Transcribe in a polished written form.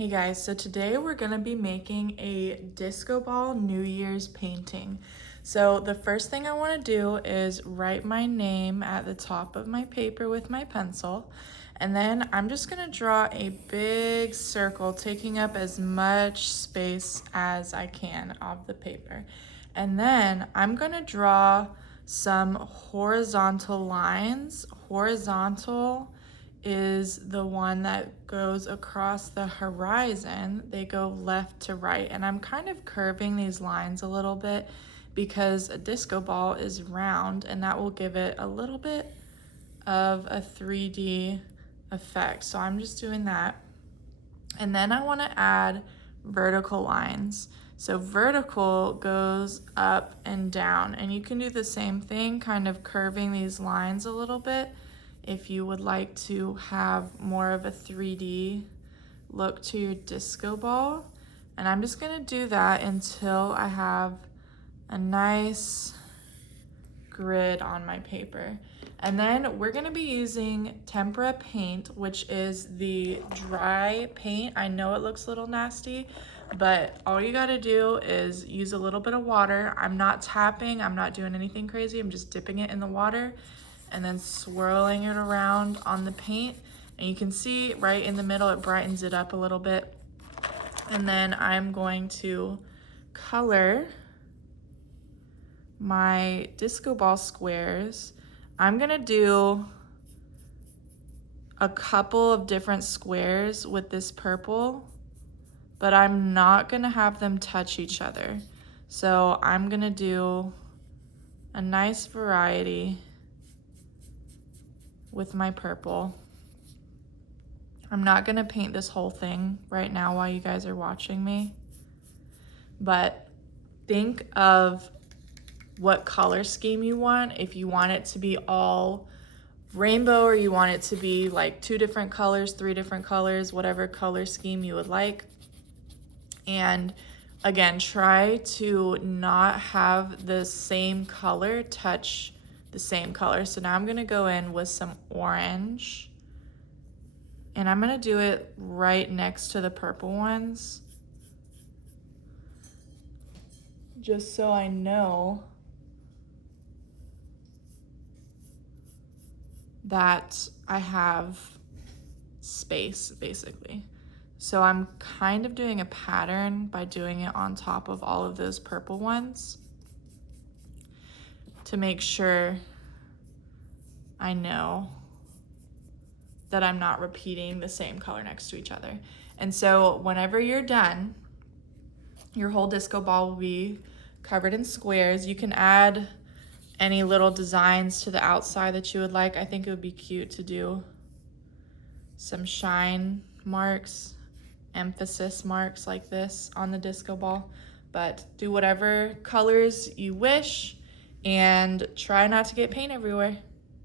Hey guys, so today we're gonna be making a disco ball New Year's painting. So the first thing I wanna do is write my name at the top of my paper with my pencil. And then I'm just gonna draw a big circle, taking up as much space as I can of the paper. And then I'm gonna draw some horizontal lines. Horizontal is the one that goes across the horizon. They go left to right, and I'm kind of curving these lines a little bit because a disco ball is round, and that will give it a little bit of a 3D effect. So I'm just doing that. And then I want to add vertical lines. So vertical goes up and down, and you can do the same thing, kind of curving these lines a little bit if you would like to have more of a 3D look to your disco ball. And I'm just gonna do that until I have a nice grid on my paper. And then we're gonna be using tempera paint, which is the dry paint. I know it looks a little nasty, but all you gotta do is use a little bit of water. I'm not tapping, I'm not doing anything crazy. I'm just dipping it in the water and then swirling it around on the paint. And you can see right in the middle, it brightens it up a little bit. And then I'm going to color my disco ball squares. I'm gonna do a couple of different squares with this purple, but I'm not gonna have them touch each other. So I'm gonna do a nice variety with my purple. I'm not gonna paint this whole thing right now while you guys are watching me, but think of what color scheme you want. If you want it to be all rainbow, or you want it to be like 2 different colors, 3 different colors, whatever color scheme you would like. And again, try to not have the same color touch the same color. So now I'm gonna go in with some orange, and I'm gonna do it right next to the purple ones, just so I know that I have space, basically. So I'm kind of doing a pattern by doing it on top of all of those purple ones to make sure I know that I'm not repeating the same color next to each other. And so whenever you're done, your whole disco ball will be covered in squares. You can add any little designs to the outside that you would like. I think it would be cute to do some shine marks, emphasis marks like this on the disco ball, but do whatever colors you wish and try not to get paint everywhere.